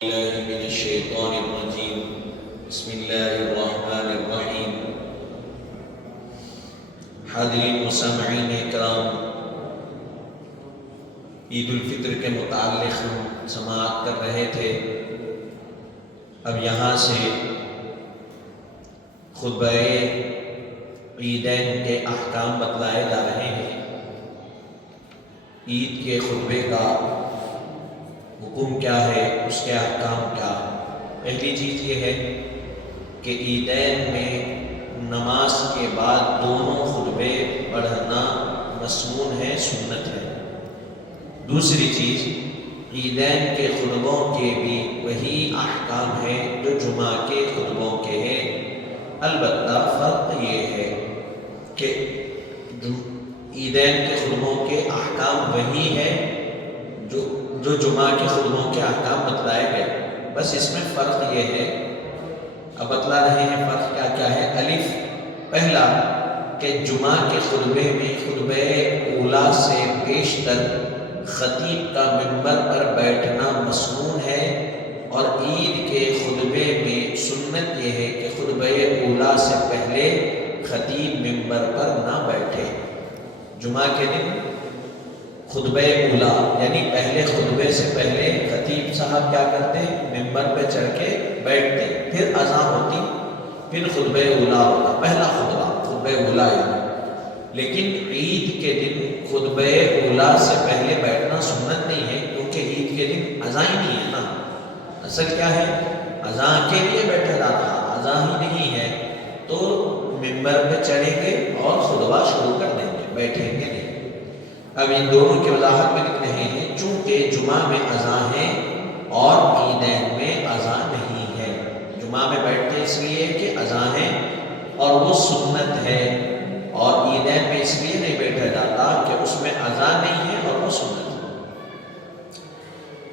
الله من الشيطان الرجيم بسم الله الرحمن الرحیم۔ حاضرین و سامعین کرام، عید الفطر کے متعلق ہم سماعت کر رہے تھے۔ اب یہاں سے خطبہ عیدین کے احکام بتلائے جا رہے ہیں۔ عید کے خطبے کا حکم کیا ہے، اس کے احکام کیا ہے؟ پہلی چیز یہ ہے کہ عیدین میں نماز کے بعد دونوں خطبے پڑھنا مسنون ہے، سنت ہے۔ دوسری چیز، عیدین کے خطبوں کے بھی وہی احکام ہیں جو جمعہ کے خطبوں کے ہیں، البتہ فرق یہ ہے کہ عیدین کے خطبوں کے احکام وہی ہے جو جمعہ کے خطبوں کے احکام بتلائے گئے، بس اس میں فرق یہ ہے، اب بتلا رہے ہیں فرق کیا کیا ہے۔ الف، پہلا کہ جمعہ کے خطبے میں خطبہ اولا سے بیشتر خطیب کا منبر پر بیٹھنا مسنون ہے، اور عید کے خطبے میں سنت یہ ہے کہ خطبہ اولا سے پہلے خطیب منبر پر نہ بیٹھے۔ جمعہ کے دن خطبہ اولا یعنی پہلے خطبے سے پہلے خطیب صاحب کیا کرتے، ممبر پہ چڑھ کے بیٹھتے، پھر اذان ہوتی، پھر خطبہ اولا ہوتا، پہلا خطبہ اولا یعنی۔ لیکن عید کے دن خطبہ اولا سے پہلے بیٹھنا سنت نہیں ہے، کیونکہ عید کے دن اذان ہی نہیں ہے نا۔ اصل کیا ہے، اذان کے لیے بیٹھا جاتا، اذان ہی نہیں ہے تو ممبر پہ چڑھیں گے اور خطبہ شروع کر دیں گے، بیٹھیں گے نہیں۔ اب ان دونوں کی وضاحت میں لکھ رہے ہیں، چونکہ جمعہ میں اذان ہے اور عیدین میں اذان نہیں ہے۔ جمعہ میں بیٹھتے اس لیے کہ اذان ہے اور وہ سنت ہے، اور عیدین میں اس لیے نہیں بیٹھا جاتا کہ اس میں اذان نہیں ہے اور وہ سنت ہے۔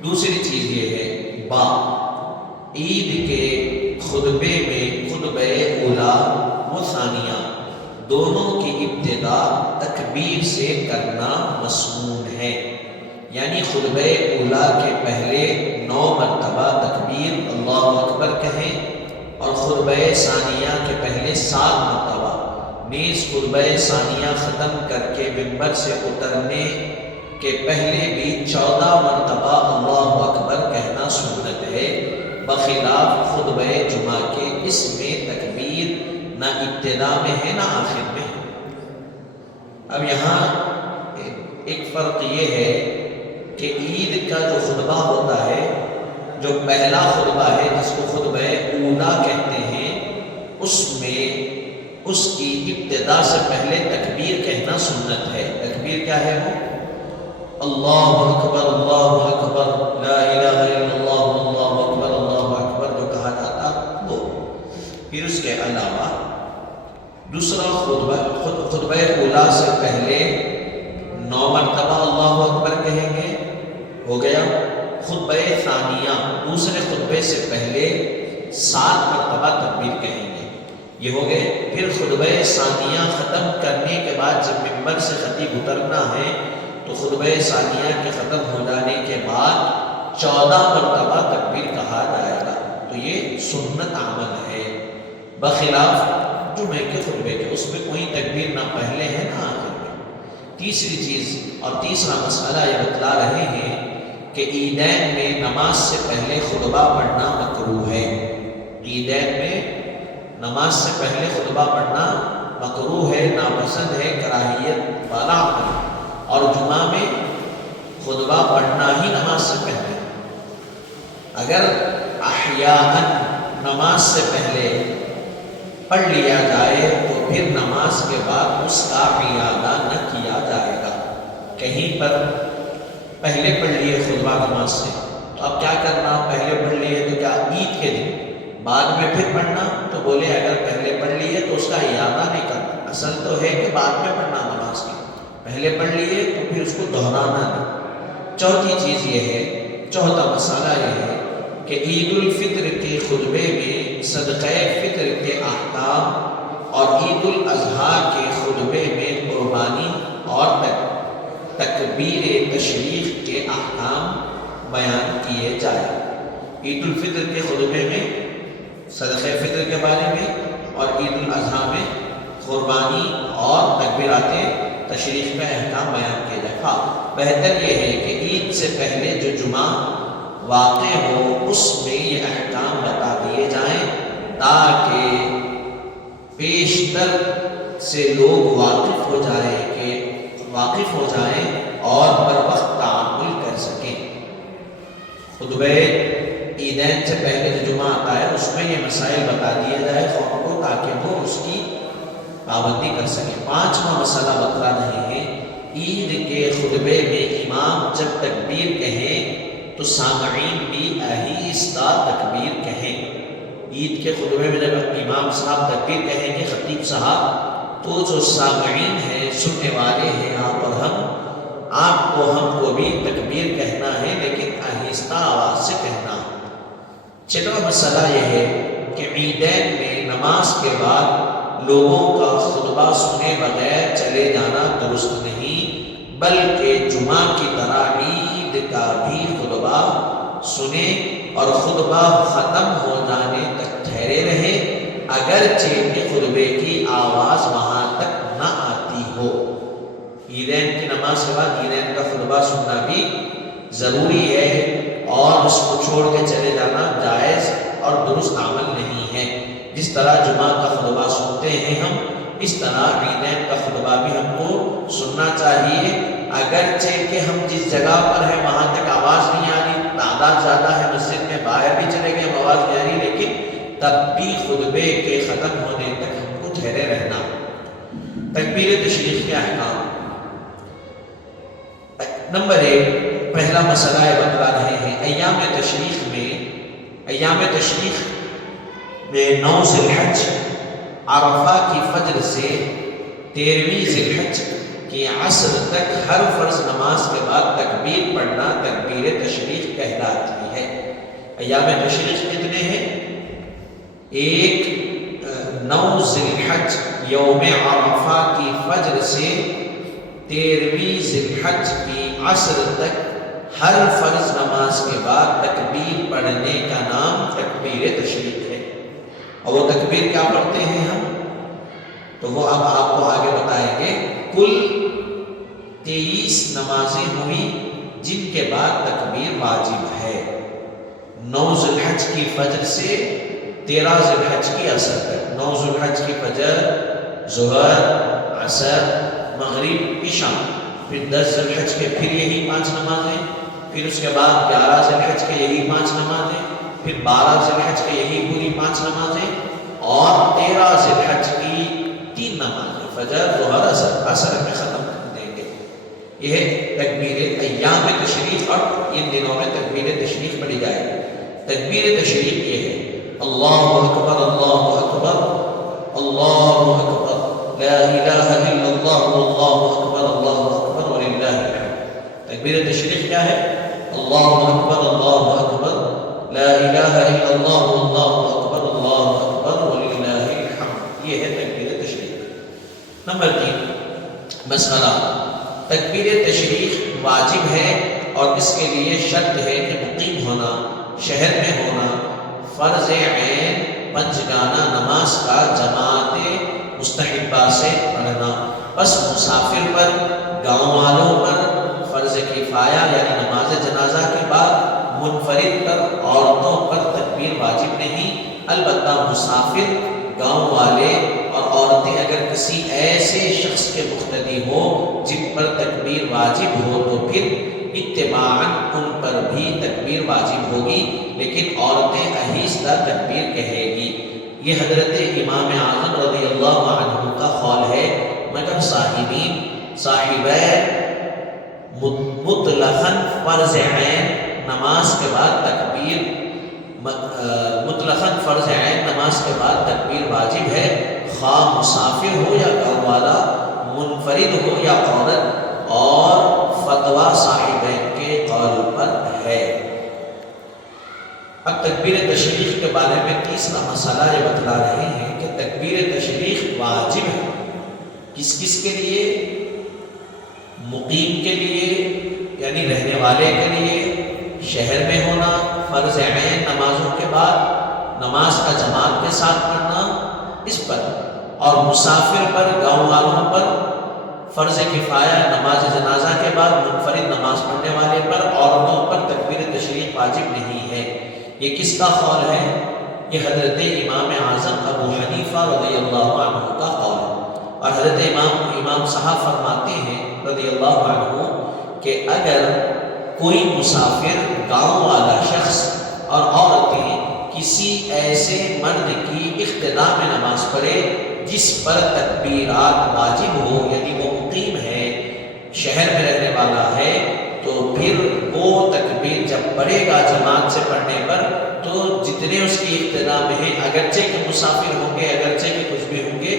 دوسری چیز یہ ہے، با، عید کے خطبے میں خطبہ اولا و ثانیہ دونوں کی ابتدا تکبیر سے کرنا مسنون ہے، یعنی خطبہ اولا کے پہلے 9 مرتبہ تکبیر اللہ اکبر کہیں، اور خطبہ ثانیہ کے پہلے 7 مرتبہ، نیز خطبہ ثانیہ ختم کر کے منبر سے اترنے کے پہلے بھی 14 مرتبہ اللہ اکبر کہنا سنت ہے، بخلاف خطبہ جمعہ کے، اس میں تکبیر نہ ابتدا میں ہے نہ آخر میں ہے۔ اب یہاں ایک فرق یہ ہے کہ عید کا جو خطبہ ہوتا ہے، جو پہلا خطبہ ہے جس کو خطبہ اولا کہتے ہیں، اس میں اس کی ابتدا سے پہلے تکبیر کہنا سنت ہے۔ تکبیر کیا ہے وہ؟ اللہ اکبر لا الہ الا اللہ اللہ اکبر جو کہا جاتا وہ۔ پھر اس کے علاوہ دوسرا خطبہ اولا سے پہلے 9 مرتبہ اللہ اکبر کہیں گے، ہو گیا۔ خطبہ ثانیہ دوسرے خطبے سے پہلے 7 مرتبہ تکبیر کہیں گے، یہ ہو گئے۔ پھر خطبہ ثانیہ ختم کرنے کے بعد جب منبر سے خطیب اترنا ہے تو خطبہ ثانیہ کے ختم ہو جانے کے بعد 14 مرتبہ تکبیر کہا جائے گا، تو یہ سنت عمل ہے، بخلاف جمعے کے خطبے کے، اس میں کوئی تکبیر نہ پہلے ہے نہ آخر میں۔ تیسری چیز اور تیسرا مسئلہ یہ بتلا رہے ہیں کہ عیدین میں نماز سے پہلے خطبہ پڑھنا مکروہ ہے۔ عیدین میں نماز سے پہلے خطبہ پڑھنا مکروہ ہے، ناپسند ہے، کراہیت والا عمل، اور جمعہ میں خطبہ پڑھنا ہی نماز سے پہلے۔ اگر احیاءً نماز سے پہلے پڑھ لیا جائے تو پھر نماز کے بعد اس کا اعادہ نہ کیا جائے گا۔ کہیں پر پہلے پڑھ لیے خطبہ نماز سے، تو اب کیا کرنا، پہلے پڑھ لیے تو کیا عید کے دن بعد میں پھر پڑھنا؟ تو بولے اگر پہلے پڑھ لیے تو اس کا اعادہ نہیں کرنا، اصل تو ہے کہ بعد میں پڑھنا نماز کی، پہلے پڑھ لیے تو پھر اس کو دہرانا نہیں۔ چوتھی چیز یہ ہے، چوتھا مسئلہ یہ ہے کہ عید الفطر کے خطبے میں صدقہ فطر کے احکام اور عید الاضحیٰ کے خطبے میں قربانی اور تکبیر تشریق کے احکام بیان کیے جائیں۔ عید الفطر کے خطبے میں صدقہ فطر کے بارے میں اور عید الاضحیٰ میں قربانی اور تکبیرات تشریق کا احکام بیان کیا جائے۔ ہاں، بہتر یہ ہے کہ عید سے پہلے جو جمعہ واقع ہو اس میں یہ احکام بتا دیے جائیں تاکہ پیشتر سے لوگ واقف ہو جائیں اور بر وقت تعامل کر سکیں۔ خطبہ عیدین سے پہلے جو جمعہ آتا ہے اس میں یہ مسائل بتا دیے جائے قوم کو تاکہ وہ اس کی پابندی کر سکیں۔ پانچواں مسئلہ بتلا رہے ہیں، عید کے خطبے میں امام جب تکبیر کہیں تو سامعین بھی آہستہ تکبیر کہیں۔ عید کے خطبے میں جب امام صاحب تکبیر کہیں گے، خطیب صاحب، تو جو سامعین ہیں، سننے والے ہیں، آپ کو ہم کو بھی تکبیر کہنا ہے لیکن آہستہ آواز سے کہنا ہے۔ چھٹا مسئلہ یہ ہے کہ عیدین میں نماز کے بعد لوگوں کا خطبہ سنے بغیر چلے جانا درست نہیں، بلکہ جمعہ کی طرح عید کا بھی خطبہ سنے اور خطبہ ختم ہو جانے تک ٹھہرے رہے، اگرچہ کہ خطبے کی آواز وہاں تک نہ آتی ہو۔ عیدین کی نماز کے بعد عیدین کا خطبہ سننا بھی ضروری ہے اور اس کو چھوڑ کے چلے جانا جائز اور درست عمل نہیں ہے۔ جس طرح جمعہ کا خطبہ سنتے ہیں ہم، اس طرح عیدین کا خطبہ بھی ہم کو سننا چاہیے، اگرچہ کہ ہم جس جگہ پر ہیں وہاں تک آواز نہیں آ رہی، تعداد زیادہ ہے، مسجد میں باہر بھی چلے گئے آواز نہیں آ رہی، لیکن تب بھی خطبے کے ختم ہونے تک ہم کو ٹھہرے رہنا۔ تکبیر تشریق کے احکام۔ نمبر 1، پہلا مسئلہ یہ بتلا رہے ہیں، ایام تشریق میں 9 ذی الحج عرفہ کی فجر سے 13ویں ذی الحج کی عصر تک ہر فرض نماز کے بعد تکبیر پڑھنا تکبیر تشریق کہلاتی ہے۔ ایام تشریق کتنے ہیں؟ 1 9 ذی الحج یوم عرفہ کی فجر سے 13ویں ذی الحج کی عصر تک ہر فرض نماز کے بعد تکبیر پڑھنے کا نام تکبیر تشریق ہے۔ اور وہ تکبیر کیا پڑھتے ہیں ہم؟ تو وہ اب آپ کو آگے بتائیں گے۔ کل 23 نمازیں ہوئی جن کے بعد تکبیر واجب ہے۔ 9 ذی الحج کی فجر سے 13 ذی الحج کی عصر تک۔ 9 ذی الحج کی فجر، ظہر، عصر، مغرب، عشاء، پھر 10 ذی الحج کے پھر یہی 5 نمازیں، پھر اس کے بعد 11 ذی الحج کے یہی 5 نمازیں، پھر 12 ذی الحج کے یہی پوری 5 نمازیں، اور 13 ذی الحج کی 3 نمازیں، فجر، ظہر، عصر میں ختم کر دیں گے۔ یہ ہے تکبیر ایام تشریق، اور ان دنوں میں تکبیر تشریق پڑھی جائے گی۔ تکبیر تشریق یہ ہے، اللہ اکبر، اللہ اکبر، اللہ اکبر، لا الہ الا اللہ، اللہ اکبر، اللہ اکبر وللہ الحمد۔ تکبیر تشریق کیا ہے؟ اللہ اکبر، اللہ اکبر، لا الہ الا اللہ، اللہ اکبر، اللہ اکبر وللہ الحمد۔ یہ ہے تکبیر تشریق۔ نمبر 3 مسئلہ، تکبیر تشریق واجب ہے اور اس کے لیے شرط ہے کہ مقیم ہونا، شہر میں ہونا، فرض عین پنجگانہ نماز کا جماعت مستحبہ سے پڑھنا۔ بس مسافر پر، گاؤں والوں پر، فرض کفایہ یعنی نماز جنازہ کے بعد منفرد پر، عورتوں پر تکبیر واجب نہیں۔ البتہ مسافر، گاؤں والے اور عورتیں اگر کسی ایسے شخص کے مقتدی ہو جن پر تکبیر واجب ہو تو پھر اتباعاً ان پر بھی تکبیر واجب ہوگی، لیکن عورتیں آہستہ تکبیر کہے گی۔ یہ حضرت امام اعظم رضی اللہ عنہ کا قول ہے، مگر صاحبین مطلقاً فرض عین نماز کے بعد تکبیر واجب ہے، خواہ مسافر ہو یا گاؤں والا، منفرد ہو یا عورت، اور فتویٰ صاحبین کے قول پر ہے۔ اب تکبیر تشریق کے بارے میں تیسرا مسئلہ یہ بتلا رہے ہیں کہ تکبیر تشریق واجب ہے کس کس کے لیے؟ مقیم کے لیے یعنی رہنے والے کے لیے، شہر میں ہونا فرض عین نمازوں کے بعد نماز کا جماعت کے ساتھ پڑھنا اس پر، اور مسافر پر، گاؤں والوں پر فرض کفایہ نماز جنازہ کے بعد منفرد نماز پڑھنے والے پر، عورتوں پر تکبیر تشریق واجب نہیں ہے۔ یہ کس کا قول ہے؟ یہ حضرت امام اعظم ابو حنیفہ رضی اللہ عنہ کا قول ہے۔ اور حضرت امام صاحب فرماتے ہیں رضی اللہ عنہ کہ اگر کوئی مسافر، گاؤں والا شخص اور عورتیں کسی ایسے مرد کی اقتداء میں نماز پڑھے جس پر تکبیرات واجب ہو، یعنی وہ مقیم ہے، شہر میں رہنے والا ہے، تو پھر وہ تکبیر جب پڑھے گا جماعت سے پڑھنے پر تو جتنے اس کی اقتداء میں ہیں، اگرچہ کہ مسافر ہوں گے، اگرچہ کہ کچھ بھی ہوں گے،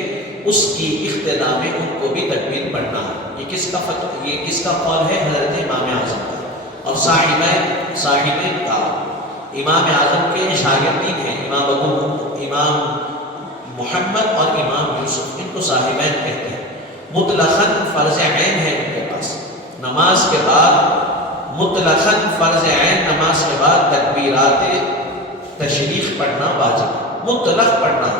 اس کی اقتداء میں ان کو بھی تکبیر پڑھنا ہے۔ یہ کس کا قول ہے؟ حضرت امام اعظم کا۔ اور صاحبین کا امام اعظم کے شاگردین ہیں، امام محمد اور امام یوسف، ان کو صاحبین کہتے ہیں۔ مطلقاً فرض عین ہے ان کے پاس، نماز کے بعد مطلقاً فرض عین نماز کے بعد تکبیرات تشریق پڑھنا واجب ہے، مطلق پڑھنا۔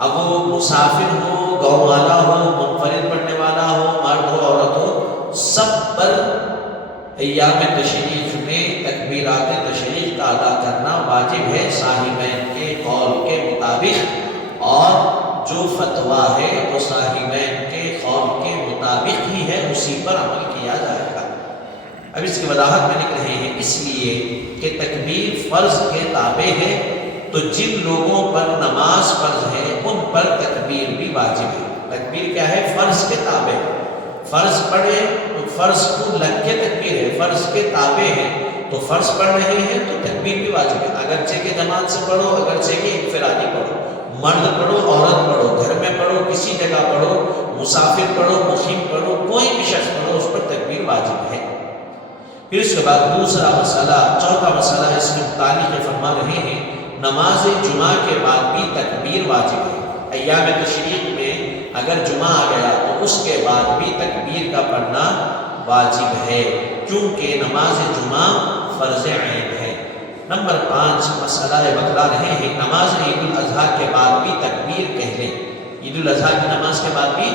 اب وہ مسافر ہو، گاؤں والا ہو، منفرد پڑھنے والا ہو، مرد ہو، عورت ہو، سب پر ایام تشریق میں تکبیرات تشریق کا ادا کرنا واجب ہے صاحبین کے قول کے مطابق، اور جو فتویٰ ہے وہ صاحبین کے قول کے مطابق ہی ہے، اسی پر عمل کیا جائے گا۔ اب اس کی وضاحت میں لکھ رہے ہیں اس لیے کہ تکبیر فرض کے تابع ہے، تو جن لوگوں پر نماز فرض ہے ان پر تکبیر بھی واجب ہے۔ تکبیر کیا ہے؟ فرض کے تابع۔ فرض پڑھے تو فرض کو لگ کے تکبیر ہے، فرض کے تابع ہے، تو فرض پڑھ رہے ہیں تو تکبیر بھی واجب ہے، اگرچہ کہ جماعت سے پڑھو، اگرچہ کہ انفرادی پڑھو، مرد پڑھو، عورت پڑھو، گھر میں پڑھو، کسی جگہ پڑھو، مسافر پڑھو، مقیم پڑھو، کوئی بھی شخص پڑھو، اس پر تکبیر واجب ہے۔ پھر اس کے بعد دوسرا مسئلہ، چوتھا مسئلہ اس میں متعلق فرما رہے ہیں، نماز جمعہ کے بعد بھی تکبیر واجب ہے۔ ایام تشریق میں اگر جمعہ آ گیا تو اس کے بعد بھی تکبیر کا پڑھنا واجب ہے، کیونکہ نماز جمعہ فرض عین ہے۔ نمبر 5 مسئلہ یہ بتلا رہے ہیں، نماز عید الاضحیٰ کے بعد بھی تکبیر کہہ لیں، عید الاضحیٰ کی نماز کے بعد بھی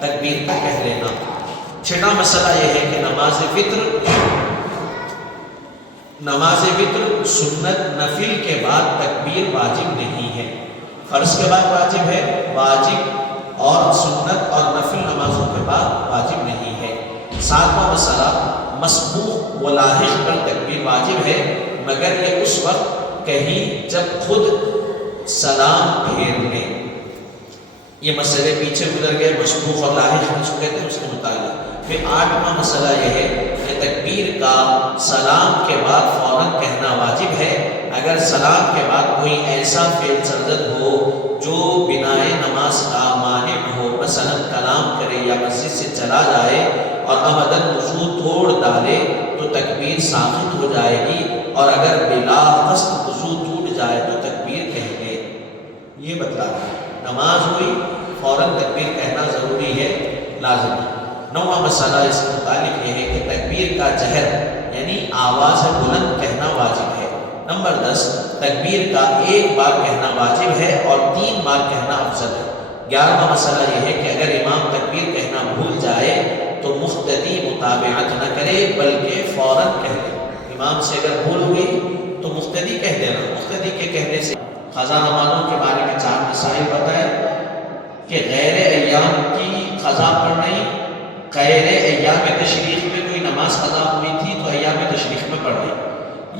تکبیر کا کہہ لینا۔ چھٹا مسئلہ یہ ہے کہ نماز وطر سنت نفل کے بعد تکبیر واجب نہیں ہے، فرض کے بعد واجب ہے، واجب اور سنت اور نفل نمازوں کے بعد واجب نہیں ہے۔ ساتواں مسئلہ، مسبوق و لاحق پر تکبیر واجب ہے، مگر یہ اس وقت کہیں جب خود سلام پھیر لیں۔ یہ مسئلے پیچھے گزر گئے، مسبوق اور لاحق جس کو کہتے ہیں اس کے متعلق۔ پھر 8واں مسئلہ یہ ہے کہ تکبیر کا سلام کے بعد فوراً کہنا واجب ہے، اگر سلام کے بعد کوئی ایسا فعل سرزد ہو جو بنائے نماز کا مانع ہو، مثلا کلام کرے یا مسجد سے چلا جائے اور ابداً وضو توڑ ڈالے تو تکبیر ساقط ہو جائے گی، اور اگر بلا قصد وضو ٹوٹ جائے تو تکبیر کہیں گے۔ یہ بتلا نماز ہوئی فوراً تکبیر کہنا ضروری ہے، لازمی۔ 9واں مسئلہ اس کے متعلق یہ ہے کہ تکبیر کا جہر یعنی آواز بلند کہنا واجب ہے۔ نمبر 10 تکبیر کا ایک بار کہنا واجب ہے اور 3 بار کہنا افضل ہے۔ 11واں مسئلہ یہ ہے کہ اگر امام تکبیر کہنا بھول جائے تو مقتدی متابعت نہ کرے بلکہ فوراً کہہ دے۔ امام سے اگر بھول ہوئی تو مقتدی کہہ دینا، مقتدی کے کہنے سے۔ قضا نمازوں کے بارے میں 4 مسائل بتائے کہ غیر ایام کی قضا پڑھنی، غیر ایام تشریق میں کوئی نماز قضا ہوئی تھی تو ایام تشریق میں پڑھ لیں،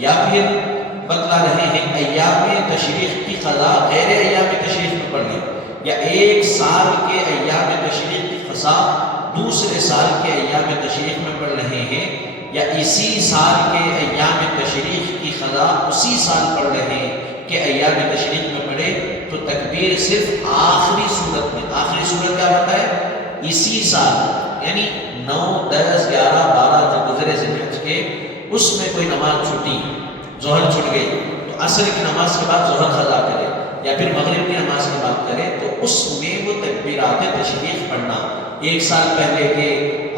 یا پھر بتلا رہے ہیں ایام تشریق کی قضا غیر ایام تشریق میں پڑھ لیں، یا ایک سال کے ایام تشریق کی قضا دوسرے سال کے ایام تشریق میں پڑھ رہے ہیں، یا اسی سال کے ایام تشریق کی قضا اسی سال پڑھ رہے ہیں کہ ایام تشریق میں پڑھے، تو تکبیر صرف آخری صورت میں، آخری صورت کیا بتائے؟ اسی سال یعنی 9، 10، 11، 12 جو گزرے ذی الحج کے، اس میں کوئی نماز چھوٹی، ظہر چھوٹ گئی تو عصر کی نماز کے بعد ظہر قضا کرے، یا پھر مغرب کی نماز کی بات کرے تو اس میں وہ تکبیرات تشریق پڑھنا ایک سال پہلے کے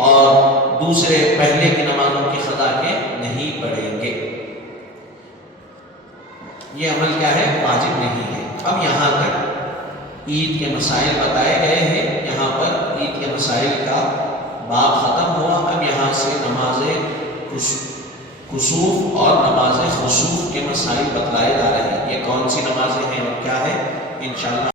اور دوسرے پہلے کی نمازوں کی قضا کے نہیں پڑھیں گے۔ یہ عمل کیا ہے؟ واجب نہیں ہے۔ اب یہاں تک عید کے مسائل بتائے گئے ہیں، یہاں پر عید کے مسائل کا باب ختم ہوا۔ اب یہاں سے نماز کسوف اور نماز خسوف کے مسائل بتلائے جا رہے ہیں۔ یہ کون سی نمازیں ہیں اور کیا ہے؟ انشاءاللہ